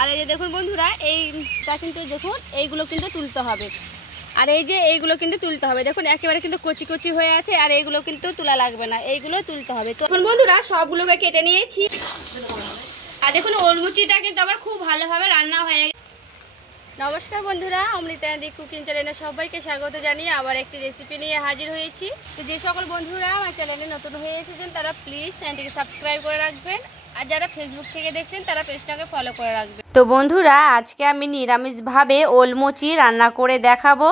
আর এই যে দেখুন বন্ধুরা, এইটা কিন্তু দেখুন এইগুলো কিন্তু তুলতে হবে। আর এই যে এইগুলো কিন্তু তুলতে হবে, দেখুন একেবারে কিন্তু কচি কচি হয়ে আছে। আর এইগুলো কিন্তু তোলা লাগবে না, এইগুলো তুলতে হবে। তো এখন বন্ধুরা সবগুলোকে কেটে নিয়েছি। আর দেখুন ওলমুচিটা কিন্তু আমার খুব ভালোভাবে রান্না হয়ে গেছে। নমস্কার বন্ধুরা, অমৃতাদি কুকিং চ্যানেলে সবাইকে স্বাগত জানিয়ে আবার একটি রেসিপি নিয়ে হাজির হয়েছি। তো যে সকল বন্ধুরা আমার চ্যানেলে নতুন হয়ে এসেছেন তারা প্লিজ চ্যানেলটিকে সাবস্ক্রাইব করে রাখবেন। আর যারা ফেসবুক থেকে দেখছেন তারা পেজটাকে ফলো করে রাখবেন। তো বন্ধুরা আজকে আমি নিরামিষভাবে ওলমুচি রান্না করে দেখাবো,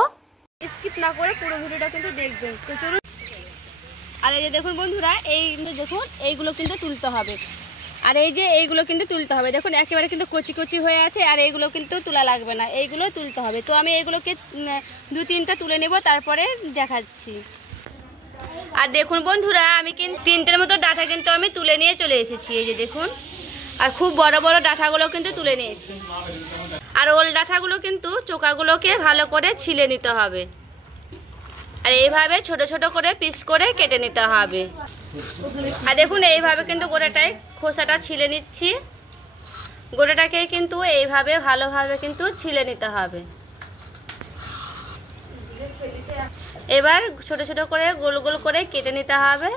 স্কিপ না করে পুরো ভিডিওটা কিন্তু দেখবেন। তো চলুন। আর এই যে দেখুন বন্ধুরা, দেখুন এইগুলো কিন্তু তুলতে হবে। আর এই যে এইগুলো কিন্তু তুলতে হবে, দেখুন একেবারে কিন্তু কচি কচি হয়ে আছে। আর এইগুলো কিন্তু তোলা লাগবে না, এইগুলো তুলতে হবে। তো আমি এইগুলোকে 2-3টা তুলে নেব, তারপরে দেখাচ্ছি। আর দেখুন বন্ধুরা, আমি কিন্তু 3টের মতো ডাঁটা কিন্তু আমি তুলে নিয়ে চলে এসেছি। এই যে দেখুন, আর খুব বড় বড় ডাঁটাগুলো কিন্তু তুলে নিয়েছি। আর ওল ডাঁটাগুলো কিন্তু চোকাগুলোকে ভালো করে ছিলে নিতে হবে। আর এইভাবে ছোট ছোট করে পিস করে কেটে নিতে হবে। আর দেখুন এইভাবে কিন্তু গোটাটাই খোসাটা ছিলে নিচ্ছি। গোটাটাকে কিন্তু এইভাবে ভালোভাবে কিন্তু ছিলে নিতে হবে। এবার ছোট ছোট করে গোল গোল করে কেটে নিতে হবে।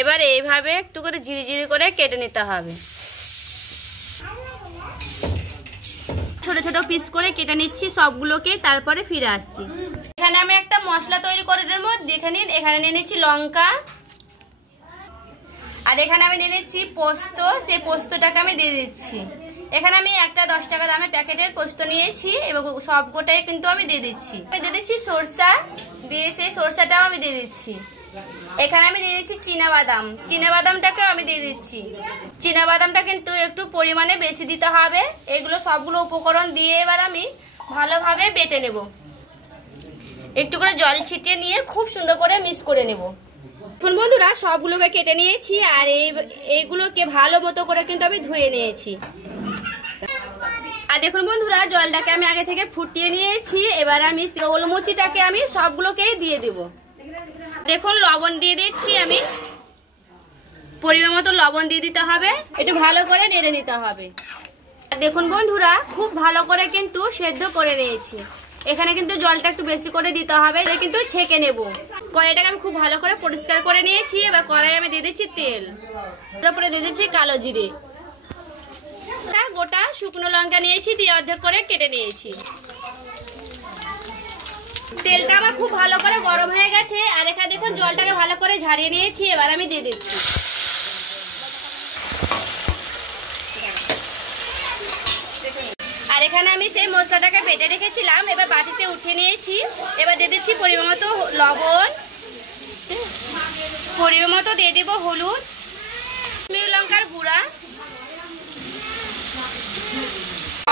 এবার এইভাবে একটু করে ঝিরিঝিরি করে কেটে নিতে হবে। ছোট ছোট পিস করে কেটে নিচ্ছি সবগুলোকে, তারপরে ফিরে আসছি। এখানে আমি একটা মশলা তৈরি করে নেব। দেখে নিন, এখানে নিয়ে নিচ্ছি লঙ্কা, আর এখানে আমি দিয়ে দিচ্ছি পোস্ত। সেই পোস্তটাকে আমি দিয়ে দিচ্ছি। এখানে আমি একটা 10 টাকা দামের প্যাকেটের পোস্ত নিয়েছি এবং সবকটাই কিন্তু আমি দিয়ে দিচ্ছি। আমি দিয়ে দিচ্ছি সরষা, দিয়ে সেই সরষাটাও আমি দিয়ে দিচ্ছি। এখানে আমি দিয়ে দিচ্ছি চীনাবাদাম, চীনাবাদামটাকেও আমি দিয়ে দিচ্ছি। চীনাবাদামটা কিন্তু একটু পরিমাণে বেশি দিতে হবে। এগুলো সবগুলো উপকরণ দিয়ে এবার আমি ভালোভাবে বেটে নেব। একটু করে জল ছিটিয়ে নিয়ে খুব সুন্দর করে মিক্স করে নেব। এখন বন্ধুরা সবগুলোকে কেটে নিয়েছি। আর এইগুলোকে ভালো মতো করে কিন্তু আমি ধুয়ে নিয়েছি। আর দেখুন বন্ধুরা, জলটাকে আমি আগে থেকে ফুটিয়ে নিয়েছি। এবার আমি ওলমুচিটাকে আমি সবগুলোকেই দিয়ে দেব। দেখুন লবণ দিয়ে দিচ্ছি আমি, পরিমাণ মতো লবণ দিয়ে দিতে হবে। একটু ভালো করে নেড়ে নিতে হবে। আর দেখুন বন্ধুরা, খুব ভালো করে কিন্তু সেদ্ধ করে নিয়েছি। এখানে কিন্তু জলটা একটু বেশি করে দিতে হবে, কিন্তু ছেঁকে নেব। কড়াইটাকে আমি খুব ভালো করে পরিষ্কার করে নিয়েছি। এবার কড়াই আমি দিয়ে দিচ্ছি তেল, তারপরে দিয়ে দিচ্ছি কালো জিরে, গোটা শুকনো লঙ্কা নিয়েছি, দিয়ে অর্ধেক করে কেটে নিয়েছি। তেলটা আমার খুব ভালো করে গরম হয়ে গেছে। আর এখানে দেখুন জলটাকে ভালো করে ঝাড়িয়ে নিয়েছি। এবার আমি দিয়ে দিচ্ছি। আর এখানে আমি সেই মশলাটাকে বেটে রেখেছিলাম, এবার বাটিতে উঠিয়ে নিয়েছি। এবার দিয়ে দিচ্ছি পরিমাণ মতো লবণ, পরিমাণ মতো দিয়ে দেবো হলুদ, কাশ্মীরি লঙ্কার গুঁড়া,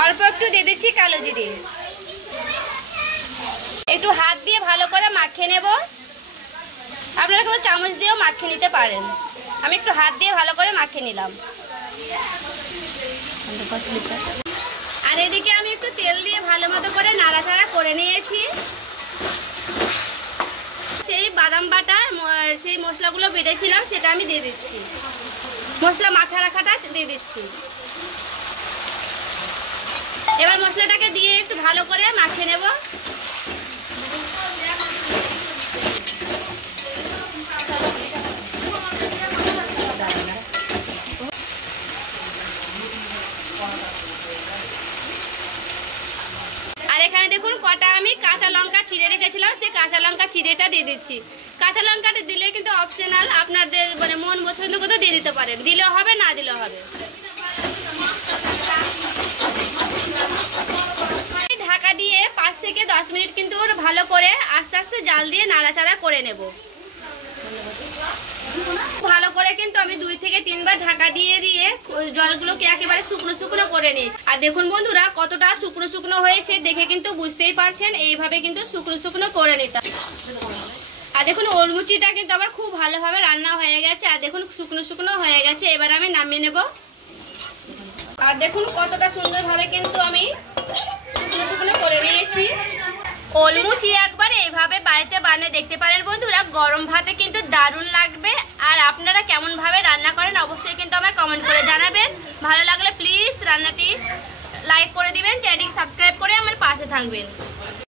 অল্প একটু দিয়ে দিচ্ছি কালো জিরে। একটু হাত দিয়ে ভালো করে মাখিয়ে নেব। আপনারা কিন্তু চামচ দিয়েও মাখিয়ে নিতে পারেন। আমি একটু হাত দিয়ে ভালো করে মাখিয়ে নিলাম। আর এদিকে আমি একটু তেল দিয়ে ভালো মতো করে নাড়াচাড়া করে নিয়েছি। সেই বাদাম বাটা, সেই মশলাগুলো বেটেছিলাম সেটা আমি দিয়ে দিচ্ছি। মশলা মাখা রাখাটা দিয়ে দিচ্ছি। এবার মশলাটাকে দিয়ে একটু ভালো করে মাখিয়ে নেব। আর এখানে দেখুন কটা আমি কাঁচা লঙ্কা চিড়ে রেখেছিলাম, সেই কাঁচা লঙ্কা চিড়েটা দিয়ে দিচ্ছি। কাঁচা লঙ্কাটা দিলে কিন্তু অপশনাল, আপনাদের মানে মন পছন্দ করে দিয়ে দিতে পারেন, দিলেও হবে না দিলেও হবে। ঢাকা দিয়ে 5 থেকে 10 মিনিট কিন্তু ভালো করে আস্তে আস্তে জাল দিয়ে নাড়াচাড়া করে নেব। ভালো করে কিন্তু আমি 2 থেকে 3 বার ঢাকা দিয়ে দিয়ে জলগুলোকে একেবারে শুকনো শুকনো করে নিয়েছি। আর দেখুন বন্ধুরা কতটা শুকনো শুকনো হয়েছে, দেখে কিন্তু বুঝতেই পারছেন। এইভাবে কিন্তু শুকনো শুকনো করে নিতে। আর দেখুন ওলমুচিটা কিন্তু আমার খুব ভালোভাবে রান্না হয়ে গেছে। আর দেখুন শুকনো শুকনো হয়ে গেছে। এবার আমি নামিয়ে নেব। আর দেখুন কতটা সুন্দরভাবে কিন্তু আমি শুকনো শুকনো করে নিয়েছি। ওলমুচি একবার এইভাবে বাড়িতে বানিয়ে দেখতে পারেন বন্ধুরা, গরম ভাতে কিন্তু দারুণ লাগবে। আর আপনারা কেমন ভাবে রান্না করেন অবশ্যই কিন্তু আমায় কমেন্ট করে জানাবেন। ভালো লাগলে প্লিজ রান্নাটি লাইক করে দিবেন, চ্যানেলটি সাবস্ক্রাইব করে আমার পাশে থাকবেন।